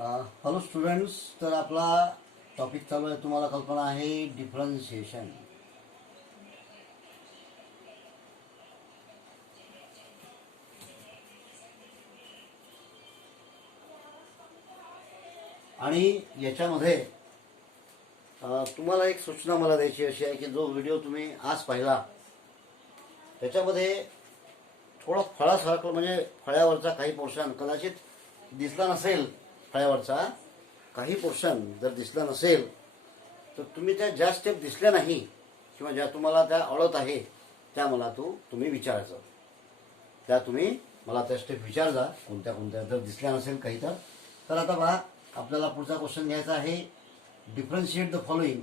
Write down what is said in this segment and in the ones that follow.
Hello students, तर आपला topic चालू आहे. तुम्हाला कल्पना आहे डिफरन्शिएशन. आणि याच्यामध्ये तुम्हाला एक सूचना मला द्यायची अशी आहे की जो व्हिडिओ तुम्ही आज पाहिला त्याच्यामध्ये थोडा फळासारखं म्हणजे फळ्यावरचा काही पोर्शन कदाचित दिसला नसेल. फळ्यावरचा काही पोर्शन जर दिसला नसेल तर तुम्ही त्या ज्या स्टेप दिसल्या नाही किंवा ज्या तुम्हाला त्या आवडत आहे त्या मला तुम्ही विचारायचं. त्या तुम्ही मला त्या स्टेप विचारजा कोणत्या कोणत्या जर दिसल्या नसेल काही तर आता बघा, आपल्याला पुढचा क्वेश्चन घ्यायचा आहे. Differentiate the following.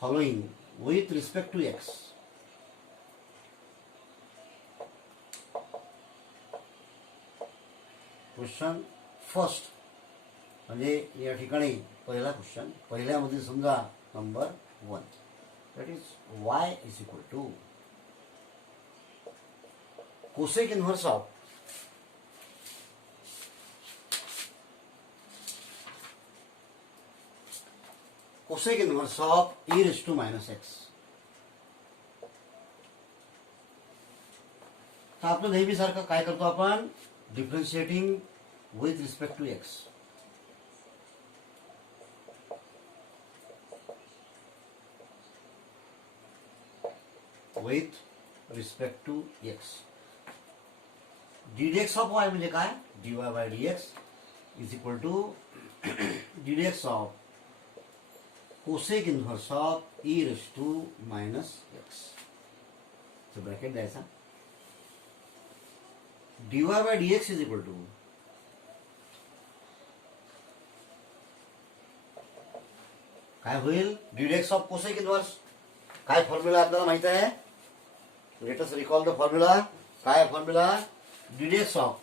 Following with respect to x. Question first म्हणजे या ठिकाणी पहिला क्वेश्चन, पहिल्यामध्ये समजा number 1, that is y is equal to cosec inverse of cosec inverse of e raise to minus x. तर आपलं नेहमीसारखं काय करतो आपण, differentiating with respect to x. With respect to x. ddx of y म्हणजे काय, dy by dx is equal to ddx of cosec inverse of e raise to minus x. तो bracket द्यायचा. dy by dx is equal to काय होईल, ddx of cosec inverse. काय formula आपल्याला माहित आहे, let us recall the formula. काय formula, ddx of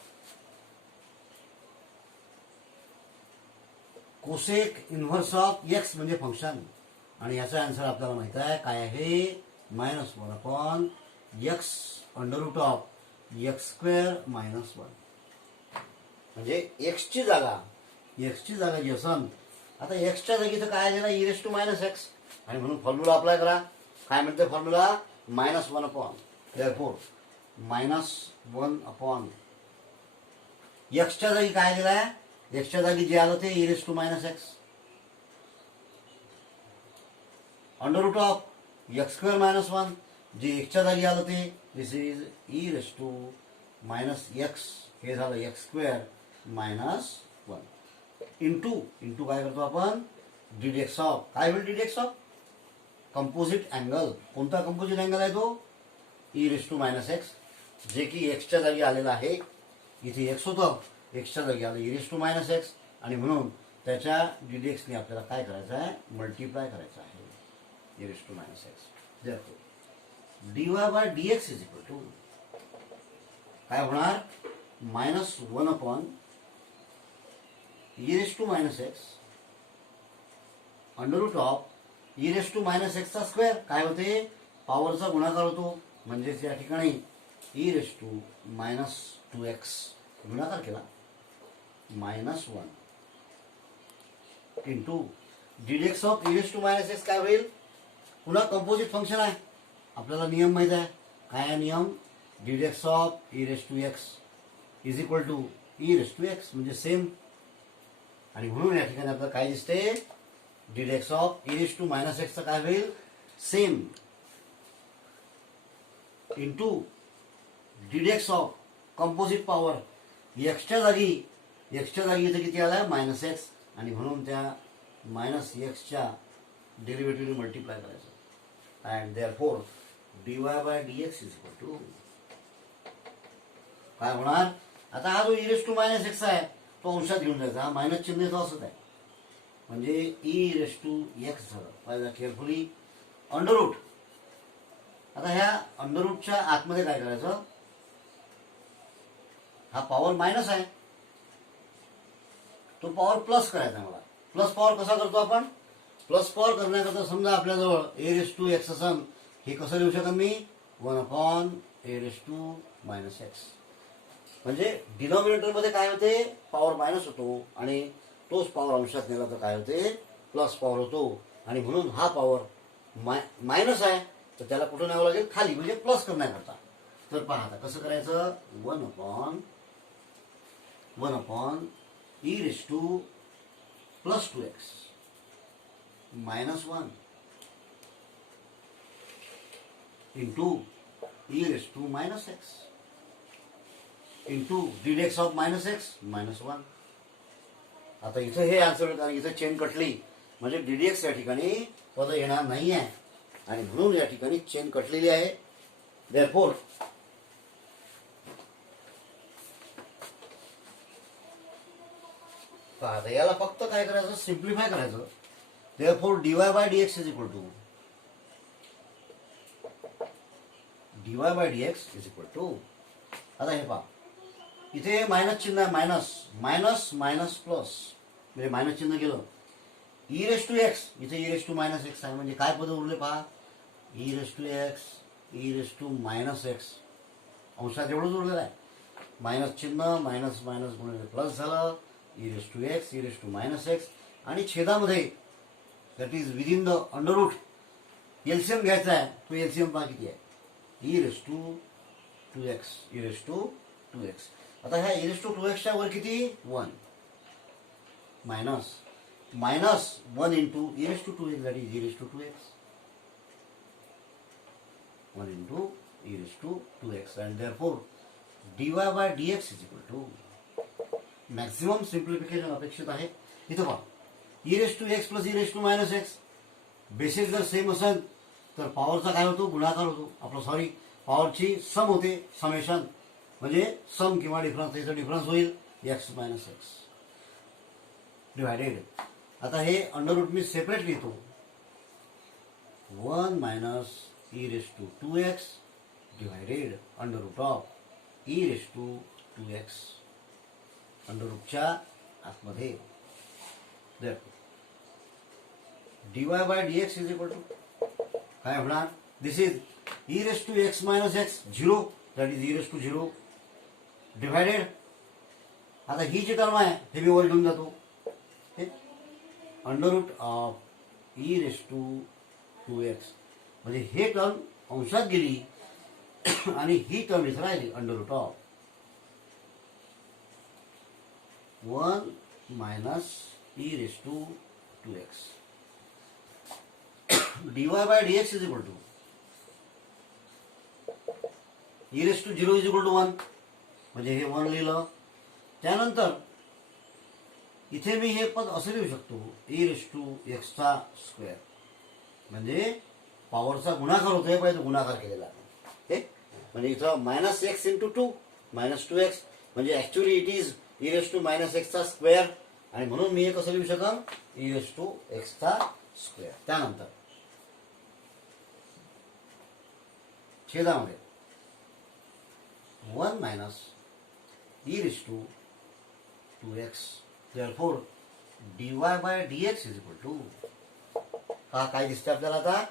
cosec inverse of x म्हणजे फंक्शन, आणि याचा आन्सर आपल्याला माहित आहे काय आहे, -1 upon x under root of x square minus 1. म्हणजे एक्सची जागा जी असन, आता एक्सच्या जागी तर काय आलेला, e raise to minus x, आणि म्हणून फॉर्म्युला अप्लाय करा. काय म्हणते फॉर्म्युला, -1 अपॉन देअरफॉर -1 अपॉन एक्सच्या जागी काय आलेला आहे, एक्सच्या जागी जे आलं ते e raise to minus x under root of x square minus 1. जे एक्सच्या जागी आलं ते this is e raise to minus x, हे झालं एक्स स्क्वेअर मायनस 1 इंटू काय करतो आपण, ddx ऑफ. काय होईल ddx ऑफ कंपोजिट अँगल. कोणता कंपोजिट अँगल आहे तो, e raise to minus x, जे की एक्सच्या जागी आलेला आहे. इथे एक्स होतं, एक्सच्या जागी आलं e raise to minus x, आणि म्हणून त्याच्या ddx ने आपल्याला काय करायचं आहे, मल्टिप्लाय करायचं आहे e raise to minus x. Therefore dy by dx is equal to काय होणार, -1 upon e raise to minus x under root of e raise to minus एक्सचा स्क्वेअर. काय होते, पॉवरचा गुणाकार होतो, म्हणजेच या ठिकाणी e raise to minus 2x गुणाकार केला, -1 into ddx of e raise to minus x. काय होईल, पुन्हा कंपोजिट फंक्शन आहे, आपल्याला नियम माहित आहे. काय आहे नियम, ddx of e raise to x is equal to e raise to x म्हणजे सेम, आणि म्हणून या ठिकाणी आपल्याला काय दिसते, ddx of e raise to minus एक्सचा काय होईल, same into ddx of composite power एक्सच्या जागी इथे किती आलाय, -x, आणि म्हणून त्या -xच्या डेरिव्हेटिव्ह मल्टिप्लाय करायचं. And therefore dy by dx is equal to काय होणार, आता हा जो e raise to minus x आहे तो अंशात घेऊन जायचा, हा मायनस चिन्ह असत आहे, म्हणजे e रेज टू एक्स झालं. पाहिजे केअरफुली, अंडर रूट. आता ह्या अंडर रूटच्या आतमध्ये काय करायचं, हा पॉवर मायनस आहे, तो पॉवर प्लस करायचा. मला प्लस पॉवर कसा करतो आपण, प्लस पॉवर करण्याकरता समजा आपल्याजवळ ए रेज टू एक्स असन, हे कसं लिहू शकत मी, 1 upon e raise to minus x. म्हणजे डिनॉमिनेटरमध्ये काय होते, पॉवर मायनस होतो आणि तोच पॉवर अंशात नेला तर काय होते, प्लस पॉवर होतो. आणि म्हणून हा पॉवर मायनस आहे तर त्याला कुठं न्यावं लागेल, खाली, म्हणजे प्लस करण्याकरता. तर पहा आता कसं करायचं, 1 upon e raise to plus 2x minus 1 into e raise to minus x into dd x of minus x minus 1. आता इथं हे आन्सर, कारण इथं चेन कटली म्हणजे डीडीएक्स या ठिकाणी पद येणार नाही आहे आणि म्हणून या ठिकाणी चेन कटलेली आहे. देअरफॉर आता याला फक्त काय करायचं, सिम्प्लिफाय करायचं. Therefore dy by dx is equal to आता हे पहा, इथे मायनस चिन्ह आहे, मायनस मायनस मायनस प्लस, म्हणजे मायनस चिन्ह गेलं. ई रेस टू एक्स, इथे e raise to minus x आहे, म्हणजे काय पद उरले पहा, e raise to x, e raise to minus x, अंशात एवढंच उरलेलं आहे. मायनस चिन्ह, मायनस मायनस गुणिले प्लस झालं, e raise to x, e raise to minus x, आणि छेदामध्ये that is within the under root LCM घ्यायचा आहे. तो एलसीएम पहा किती आहे, e raise to 2x, e raise to 2x. आता ह्या ई रेस टू 2xच्या वर किती, 1 minus minus 1 into e raise to 2x that is e raise to 2x, 1 into e raise to 2x, and therefore dy by dx is equal to, maximum simplification अपेक्षित आहे. इथं पहा, e raise to x plus e raise to minus x, basis जर same असेल तर पॉवरचा काय होतो, गुणाकार होतो. आपलं सॉरी, पॉवरची सम होते, समेशन, म्हणजे सम किंवा डिफरन्स, त्याचा डिफरन्स होईल एक्स मायनस एक्स डिवायडेड. आता हे अंडर रूट मी सेपरेट लिहितो, 1 minus e raise to 2x divided under root of e raise to 2x, under रूटच्या आतमध्ये. dy by dx is equal to काय होणार, this is e raise to x minus x 0 that is e raise to 0 divided. आता ही जी term आहे हे मी वर घेऊन जातो, under root of e raise to 2x, म्हणजे हे टर्म अंशात गेली आणि ही टर्म इथं राहिली, under root of 1 minus e raise to 2x. dy by dx is equal to e raise to 0 is equal to 1, म्हणजे हे 1 लिहिलं. त्यानंतर इथे मी हे पद असं लिहू शकतो, ई रेस टू एक्सचा स्क्वेअर, म्हणजे पॉवरचा गुणाकार होतो, हे पाहिजे गुणाकार केलेला आहे. म्हणजे इथं minus x into 2 minus 2x, म्हणजे actually it is e raise to minus एक्सचा स्क्वेअर, आणि म्हणून मी हे कसं लिहू शकन, ई रेस टू एक्सचा स्क्वेअर. त्यानंतर छेदामध्ये 1 minus e raise to 2x, therefore dy by dx is equal to, काय दिसते आपल्याला, आता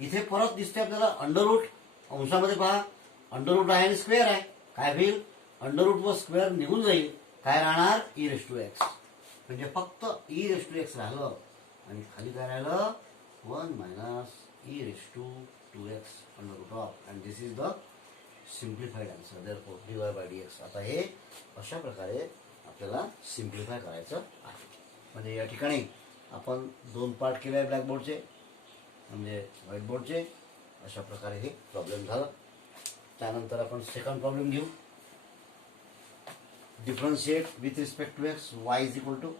इथे परत दिसते आपल्याला अंडर रूट, अंशामध्ये पहा अंडर रूट आहे आणि स्क्वेअर आहे, काय होईल, अंडर रूट व स्क्वेअर निघून जाईल, काय राहणार, ई रेस टू एक्स, म्हणजे फक्त ई रेस टू एक्स राहिलं आणि खाली काय राहिलं, 1 minus e raise to 2x under root of, and this is the simplified answer, therefore dy by dx. आता हे अशा प्रकारे आपल्याला सिम्प्लिफाय करायचं आहे. म्हणजे या ठिकाणी आपण 2 पार्ट केले आहे ब्लॅकबोर्डचे, म्हणजे व्हाईट बोर्डचे. अशा प्रकारे हे प्रॉब्लेम झालं. त्यानंतर आपण सेकंड प्रॉब्लेम घेऊ, differentiate with respect to x y is equal to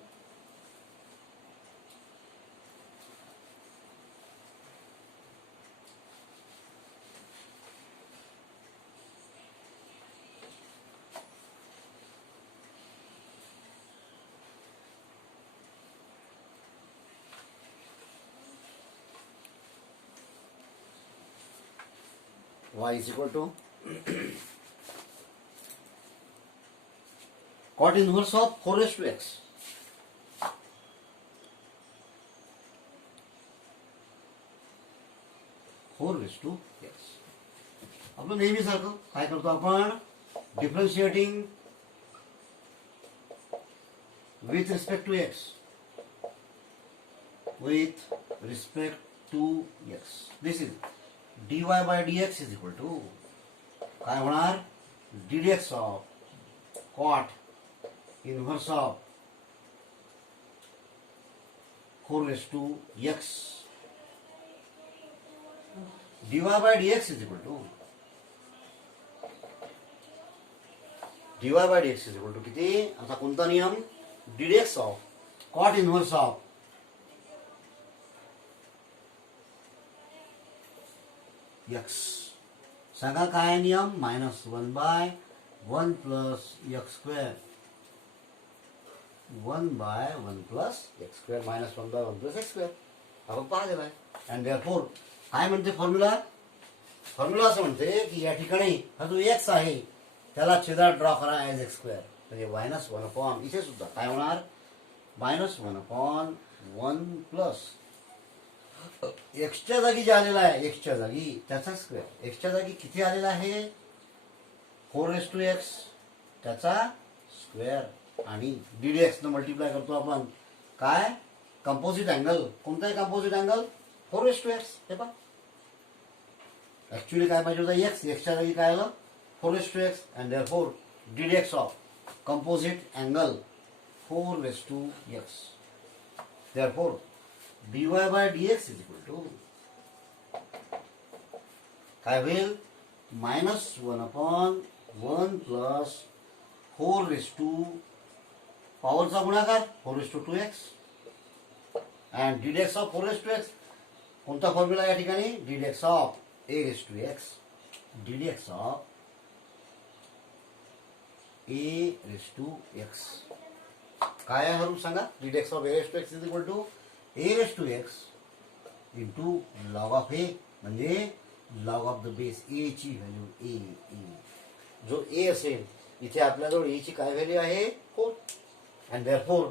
y is equal to cot inverse of 4 raised to x. Four raised to x. आपलं नेहमीसारखं काय करतो आपण, differentiating with respect to x, with respect to x. This is dy by dx is equal to काय होणार, ddx of cot inverse of 4 raised to x. dy by dx is equal to dy by dx is equal to किती, आता कोणता नियम, ddx of cot inverse of x. सांगा काय नियम, -1 by 1 plus x square, 1 by 1 plus x square, -1 by 1 plus x square. आपण पाहिलेला आहे. अँड देअरफोर काय म्हणते फॉर्म्युला, फॉर्म्युला असं म्हणते की या ठिकाणी हा जो x आहे त्याला छेदात ड्रॉ करा ॲज x स्क्वेअर, म्हणजे -1 अपॉन, इथे सुद्धा काय होणार, -1 अपॉन 1 प्लस एक्सच्या जागी जे आलेला आहे, एक्सच्या जागी त्याचा स्क्वेअर, एक्सच्या जागी किती आलेला आहे, 4 raised to x त्याचा स्क्वेअर, आणि ddx न मल्टिप्लाय करतो आपण काय, कंपोजिट अँगल, कोणता आहे composite angle, 4 raised to x. हे पहा ऍक्च्युअली काय पाहिजे होता, एक्सच्या जागी काय आलं, 4 raised to x, and therefore ddx of composite angle 4 raised to x. Therefore dy by dx is equal to काय होईल, -1 अपॉन 1 प्लस 4 raised to पॉवरचा गुणाकार 4 raised to 2x, and ddx of 4 raised to x, कोणता formula या ठिकाणी, ddx of a raised to x, ddx of a raised to x. काय आहे रूप सांगा, ddx of a raised to x is equal to a raised to x into log of a, म्हणजे log of the base, a ची value a, जो a असेल इथे आपल्याजवळ a ची काय व्हॅल्यू आहे, 4, अँड देअरफोर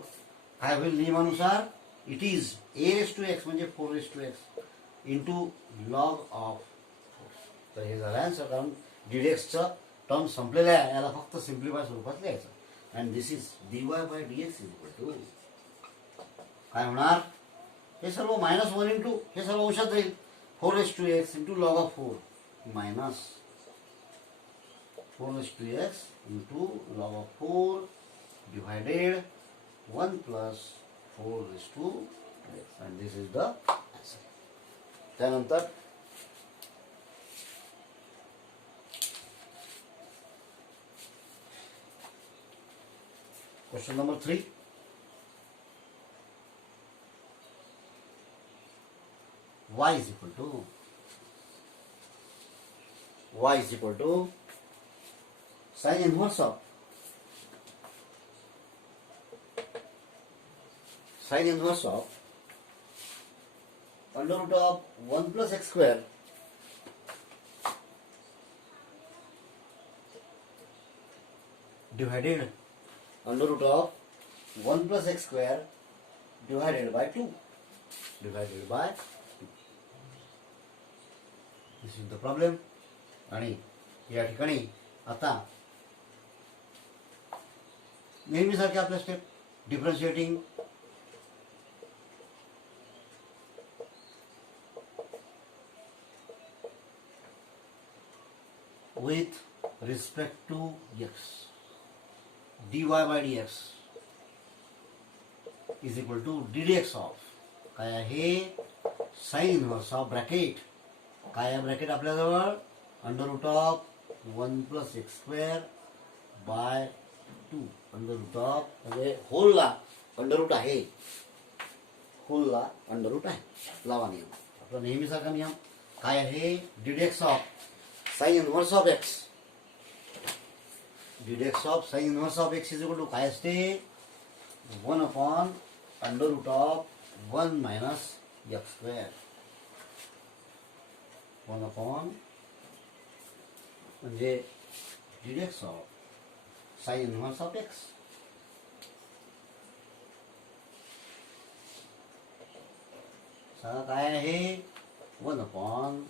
काय होईल नियमानुसार, it is a raised to x म्हणजे 4 raised to x into log of 4. तर हे झालं आन्सर, कारण ddxचं टर्म संपलेलं आहे, याला फक्त सिम्प्लिफाय स्वरूपात लिहायचं. And this is dy by dx is equal to काय होणार, हे सर्व -1 इंटू, हे सर्व अंशात जाईल, 4 raised to x into log of 4 minus 4 raised to x into log of 4 divided 1 plus 4 raised to x, and this is the answer. त्यानंतर question number 3. y is equal to sin inverse of under root of 1 plus x square divided under root of 1 plus x square divided by 2. This is the problem. आणि या ठिकाणी आता नेहमीसारखे आपल्या step, differentiating with respect to x, dy by dx is equal to ddx of काय आहे, sign inverse of bracket, काय आहे bracket आपल्याजवळ, under root of 1 plus x square by 2, under root of, म्हणजे होलला अंडर रूट आहे, होलला under root आहे. लावा नियम, आपला नेहमीसारखा नियम काय आहे, ddx of sine inverse of x, ddx of sine inverse of x is equal to काय असते, 1 upon under root of 1 minus x square, 1 upon म्हणजे ddx of sine inverse of x. सांगा काय आहे, 1 upon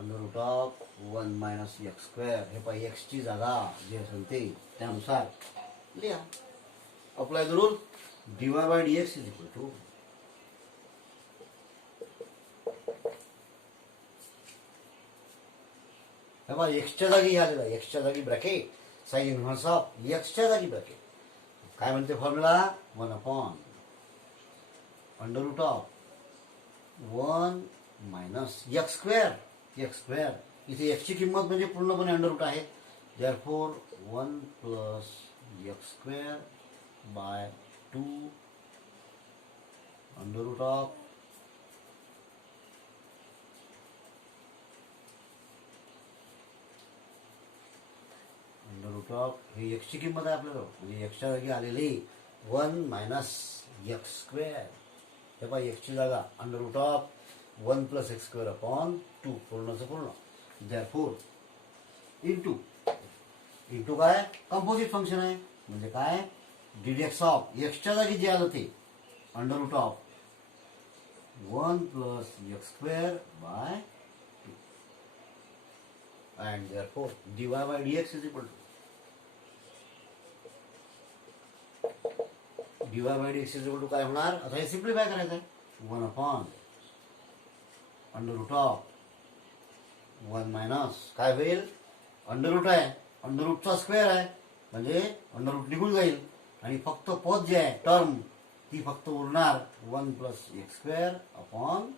under root of 1 minus x square. हे पाहिजे एक्सची जागा जी असेल ते त्यानुसार लिहा. Apply the rule. dy by dx is equal to हे बघा एक्सच्या जागी आलेला एक्सच्या जागी ब्रॅकेट साइन इन्व्हर्स ऑफ एक्सच्या जागी ब्रॅकेट. काय म्हणते formula 1 upon under root of 1 minus x square. X square इथे एक्सची किंमत म्हणजे पूर्णपणे अंडर रूट आहे. Therefore 1 plus x square by 2 under root of root of ही एक्सची किंमत आहे आपल्याला म्हणजे एक्सच्या जागी आलेली 1 मायनस एक्स स्क्वेअर. हे पहा एक्सची जागा under root of 1 plus x square upon 2 पूर्णचं पूर्ण. देअरफॉर इंटू इंटू काय कंपोजिट फंक्शन आहे म्हणजे काय डीडीएक्स ऑफ एक्सच्या जागी जे आलं ते under root of 1 plus x square by 2 and therefore dy by dx is equal to dy by dx is equal to काय होणार. आता हे सिम्प्लिफाय करायचं आहे 1 upon under root of 1 minus काय होईल अंडर रूट आहे अंडर रूटचा स्क्वेअर आहे म्हणजे अंडर रूट निघून जाईल आणि फक्त पद जे आहे टर्म ती फक्त उरणार 1 प्लस एक्स स्क्वेअर अपॉन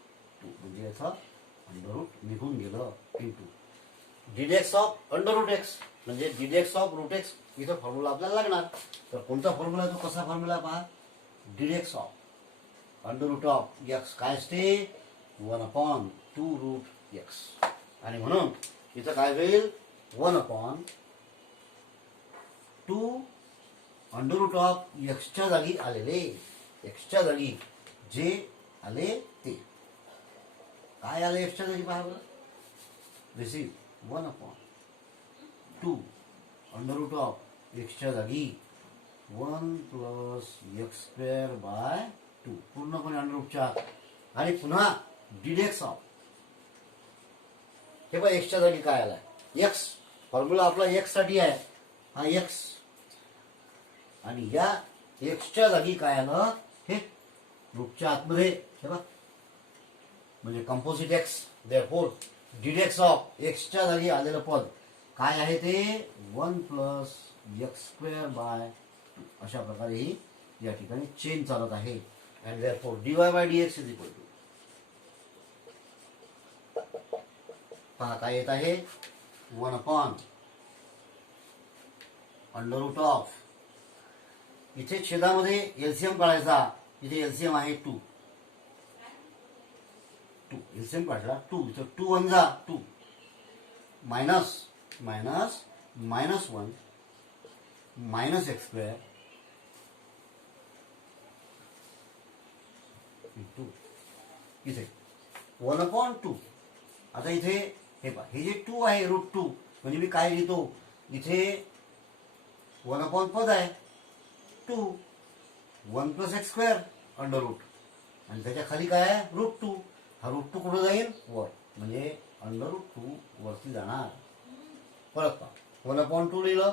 2 म्हणजे याचं अंडर रूट निघून गेलं into ddx of under root x म्हणजे डीडीएक्स ऑफ रूट एक्स. इथं फॉर्म्युला आपल्याला लागणार. तर कोणता फॉर्म्युला आहे तो कसा फॉर्म्युला पहा ddx of under root of x काय असते 1 अपॉन 2 रूट एक्स आणि म्हणून इथं काय होईल 1 अपॉन 2 अंडर रूट ऑफ एक्सच्या जागी आलेले एक्सच्या जागी जे आले ते काय आले एक्सच्या जागी पहा बरं. This is 1 upon 2 under root of एक्सच्या जागी 1 प्लस एक्स स्क्वेअर बाय 2 पूर्णपणे अंडर रूटच्या आणि पुन्हा डीडीएक्स ऑफ हे बघा एक्सच्या जागी काय आलाय एक्स. फॉर्म्युला आपला एक्स साठी आहे हा एक्स आणि या एक्सच्या जागी काय आलं हे रूटच्या आतमध्ये हे बघा म्हणजे कंपोजिट एक्स. देअरफॉर डीडीएक्स ऑफ एक्सच्या जागी आलेलं पद काय आहे ते 1 प्लस एक्स स्क्वेअर बाय 2 अशा प्रकारे ही या ठिकाणी चेन चालत आहे. And therefore dy by dx is equal to पहा काय येत आहे 1 अपॉन अंडर रूट ऑफ इथे छेदामध्ये एलसीएम काढायचा. इथे एलसीएम आहे 2 एलसीएम काढला 2 इथं 2 1 जा 2 minus minus minus 1 minus x square into इथे 1 अपॉन 2. आता इथे हे पहा हे जे 2 आहे रूट 2 म्हणजे मी काय लिहितो इथे 1 अपॉन पद आहे 2 1 plus x square under root आणि त्याच्या खाली काय आहे रूट 2. हा रूट 2 कुठं जाईल वर म्हणजे अंडर रूट 2 वरती जाणार. परत पहा 1 अपॉन 2 लिहिलं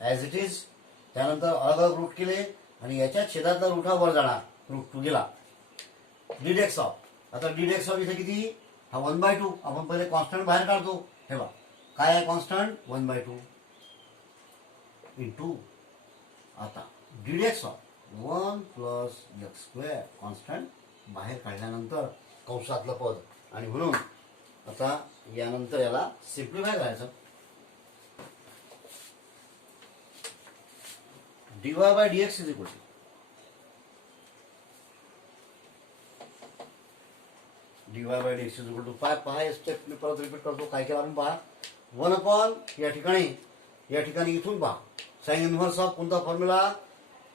ॲज इट इज. त्यानंतर अलग रूट केले आणि याच्या छेदातला रूट हा वर जाणार रूट 2 गेला. डीडीएक्स ऑफ आता डीडीएक्स ऑफ इथे किती हा 1/2 आपण पहिले कॉन्स्टंट बाहेर काढतो. हे बघा काय आहे कॉन्स्टंट 1/2 इंटू आता डीडीएक्स of 1 plus x square constant बाहेर काढल्यानंतर कंसातलं पद आणि म्हणून आता यानंतर याला सिम्प्लिफाय करायचं. dy by dx is equal to dy by dx is equal to पहा स्टेप मी परत रिपीट करतो काय केलं आपण पहा 1 अपॉन या ठिकाणी इथून पहा साइन इन्व्हर्स ऑफ कोणता formula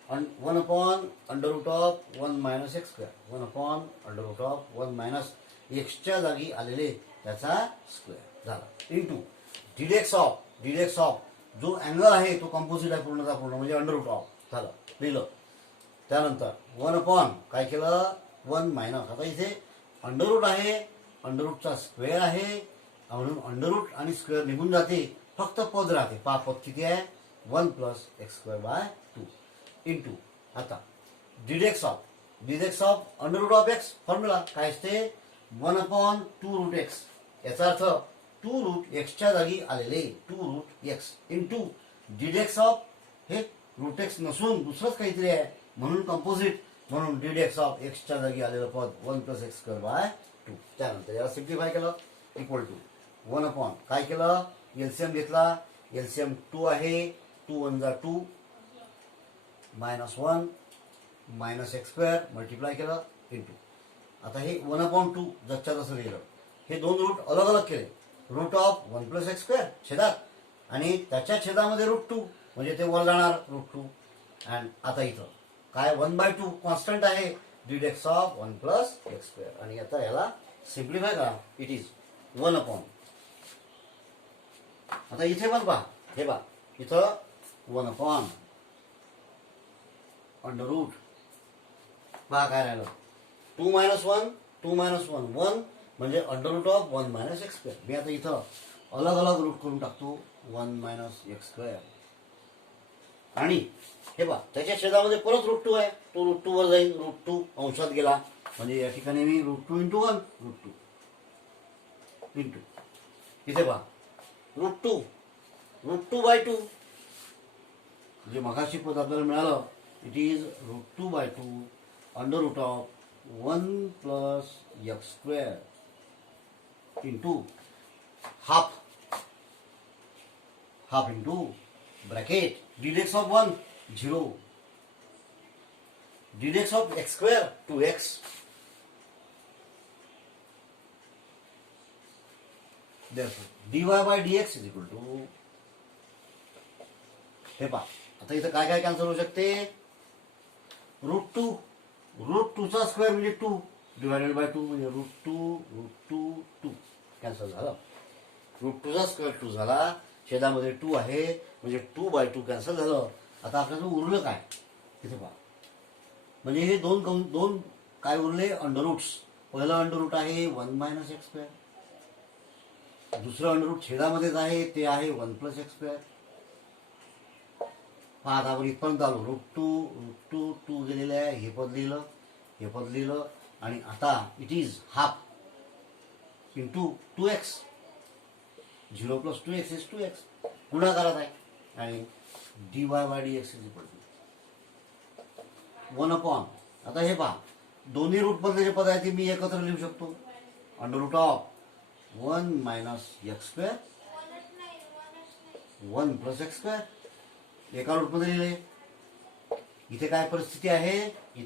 1 upon under root of 1 minus x square 1 upon under root of 1 minus एक्सच्या जागी आलेले त्याचा स्क्वेअर झाला इंटू डीडीएक्स ऑफ जो अँगल आहे तो कंपोजिट आहे पूर्णचा पूर्ण म्हणजे अंडर रूट ऑफ झालं लिहिलं. त्यानंतर 1 अपॉन काय केलं 1 मायनस आता इथे अंडर रूट आहे अंडर रूटचा स्क्वेअर आहे म्हणून अंडररूट आणि स्क्वेअर निघून जाते, फक्त पद राहते. पद किती आहे? 1 plus x square by 2 into. आता d d x of under root of x formula काय असते? 1/2 रूट एक्स. याचा अर्थ 2 रूट एक्सच्या जागी आलेले 2 रूट एक्स इंटू डिडेक्स ऑफ, हे रूट एक्स नसून दुसरंच काहीतरी आहे म्हणून कंपोजिट, म्हणून डिडेक्स ऑफ एक्सच्या जागी आलेलं पद 1 प्लस एक्स स्क्वेअर बाय 2. त्यानंतर याला सिम्प्लिफाय केलं इक्वल टू 1 काय केलं? एलसीएम घेतला. एलसीएम 2 आहे, 2 1 जा 2 -1 मायनस एक्स स्क्वेअर मल्टिप्लाय केलं इंटू. आता हे 1/2 जसच्या जसं लिहिलं. हे दोन रूट अलग अलग केले. Root of 1 plus x square छेदात, आणि त्याच्या छेदामध्ये √2 म्हणजे ते वर जाणार √2. अँड आता इथं काय 1/2 कॉन्स्टंट आहे, डिडेक्स ऑफ 1 प्लस एक्स स्क्वेअर. आणि आता याला सिम्प्लिफाय करा. It is 1/. आता इथे पण पहा, हे पहा इथं 1/, अंडररूट, पहा काय राहिलं 2 - 1 2 - 1 1 म्हणजे under root of 1 minus x square. मी आता इथं अलग अलग रूट करून टाकतो 1 मायनस एक्स स्क्वेअर. आणि हे पहा त्याच्या छेदामध्ये परत √2 आहे, तो √2 वर जाईल, √2 अंशात गेला म्हणजे या ठिकाणी मी √2 × 1 √2 इंटू इथे पहा √2/2 जे मगाशी पद आपल्याला मिळालं. It is √2/2 under root of 1 plus x square into half into bracket d d x of 1 0 d d x of x square 2x dy by dx is equal to. हे पहा आता इथं काय काय कॅन्सल होऊ शकते? √2 चा स्क्वेअर म्हणजे 2 डिवायडेड बाय 2 म्हणजे √2 कॅन्सल झालं. √2 चा स्क्वेअर 2 झाला, छेदामध्ये 2 आहे म्हणजे 2/2 कॅन्सल झालं. आता आपल्याला उरलं काय? इथे पहा म्हणजे हे दोन काय उरले? अंडररूट्स. पहिलं अंडररूट आहे 1 मायनस एक्स स्क्वेअर, दुसरं अंडररूट छेदामध्येच आहे ते आहे 1 प्लस एक्स स्क्वेअर. पहा आता आपण इथपर्यंत आलो. √2 गेलेले आहे, हे पद लिहिलं आणि आता it is half into 2x 0 + 2x is 2x गुणाकारात आहे. आणि dy by dx is equal to 1/. आता हे पहा दोन्ही रूट मधले जे पद आहे ते मी एकत्र लिहू शकतो. Under root of 1 minus x square 1 plus x square एका रूटमध्ये लिहिले. इथे काय परिस्थिती आहे? इथे